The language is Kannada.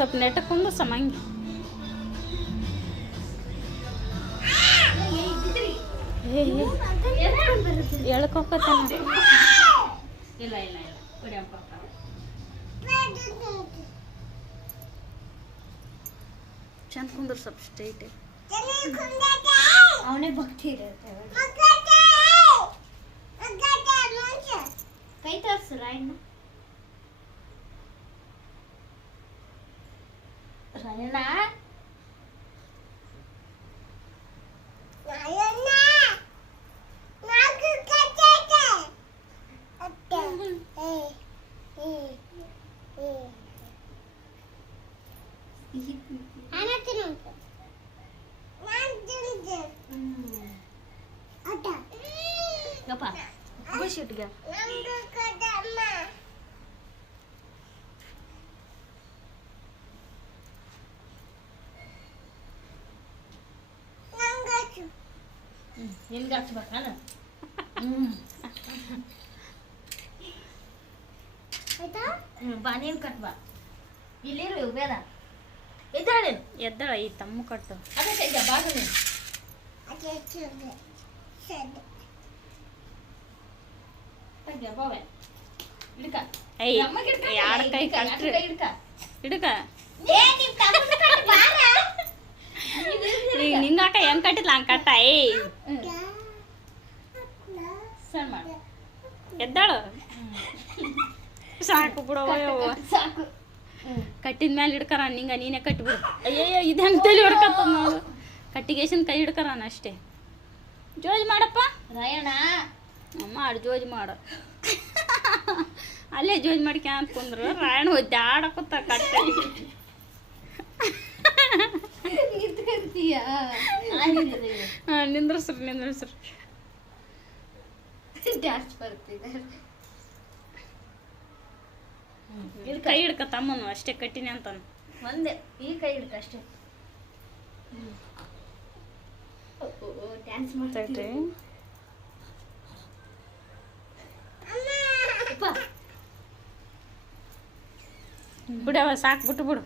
ಸ್ವಲ್ಪ ನೆಟ್ಟಕೊಂಡು ಸಮಂಗಿ ಎಳ್ಕೊಕತ್ತಾನ. ಇಲ್ಲ ಇಲ್ಲ ಇಲ್ಲ ಹೊಡಿಯಪ್ಪ. ಚಂದ ಕುಂದ್ರ ಸ್ವಲ್ಪ ಸ್ಟ್ರೈಟ್. ಅವನೇ ಭಕ್ತಿ ಇರುತ್ತೆ. ಕೈ ತೋರಿಸು ರಾಯಣ್ಣ. ರಾಯಣ್ಣ ಗಪ್ಪ ಬುಷಿಟ್ಗ ನಿನ್ಗೆ ಹಚ್ಬೇಕಾನ? ಬಾ ನೀನು ಕಟ್ ಬಾ. ಇಲ್ಲಿರು ಬೇಡ ಎದ್ದಾಳೆ. ಎದ್ದಾಳ ಈ ತಮ್ಮ ಕಟ್ಟು. ಅದೇ ಸೈಜ ಬಾಗು ನೀನು. ಬಾವೆ ಹಿಡ್ಕ. ಯಾರ ಕೈ ಕಟ್ರಿ ಹಿಡ್ಕ. ಈಗ ನಿಂಗಾಕ ಹೆಂಗ್ ಕಟ್ಟಿದ್ಲ ಹಂಗ ಕಟ್ಟ. ಸಣ್ಣ ಮಾಡು. ಎದ್ದಾಳು. ಸಾಕು ಬಿಡವ. ಸಾಕು. ಕಟ್ಟಿದ ಮೇಲೆ ಹಿಡ್ಕರ ನಿಂಗ ನೀನೇ ಕಟ್ಟಿಬಿಡು. ಅಯ್ಯಯ್ಯ ಇದು ಹೆಂಗೆ ತಲೆ ಹೊಡ್ಕತ್ತ ನೋಡು. ಕಟ್ಟಿಗೇಶನ್ ಕೈ ಹಿಡ್ಕರಾನ ಅಷ್ಟೇ. ಜೋಜ್ ಮಾಡಪ್ಪ ರಾಯಣ್ಣ. ಮಾಡು ಜೋಜ್ ಮಾಡು. ಅಲ್ಲೇ ಜೋಜ್ ಮಾಡ್ಕ್ಯಾ ಅಂತ ಕುಂದ್ರು ರಾಯಣ್ಣ ಒದ್ದಾಡಕತ್ತ ಕಟ್ಟಲಿ. ನಿಂದ್ರಸ್ರಿ. ಡ್ಯಾನ್ಸ್ ಬರ್ತಿದೆ. ಕೈ ಹಿಡ್ಕ ತಮ್ಮನು ಅಷ್ಟೇ ಕಟ್ಟಿನಿ ಅಂತಾನು. ಒಂದೇ ಈ ಕೈ ಹಿಡ್ಕ ಅಷ್ಟೇ. ಡ್ಯಾನ್ಸ್ ಮಾಡ್ತೈತೆ ಬಿಡವ ಸಾಕು ಬಿಟ್ಟು ಬಿಡು.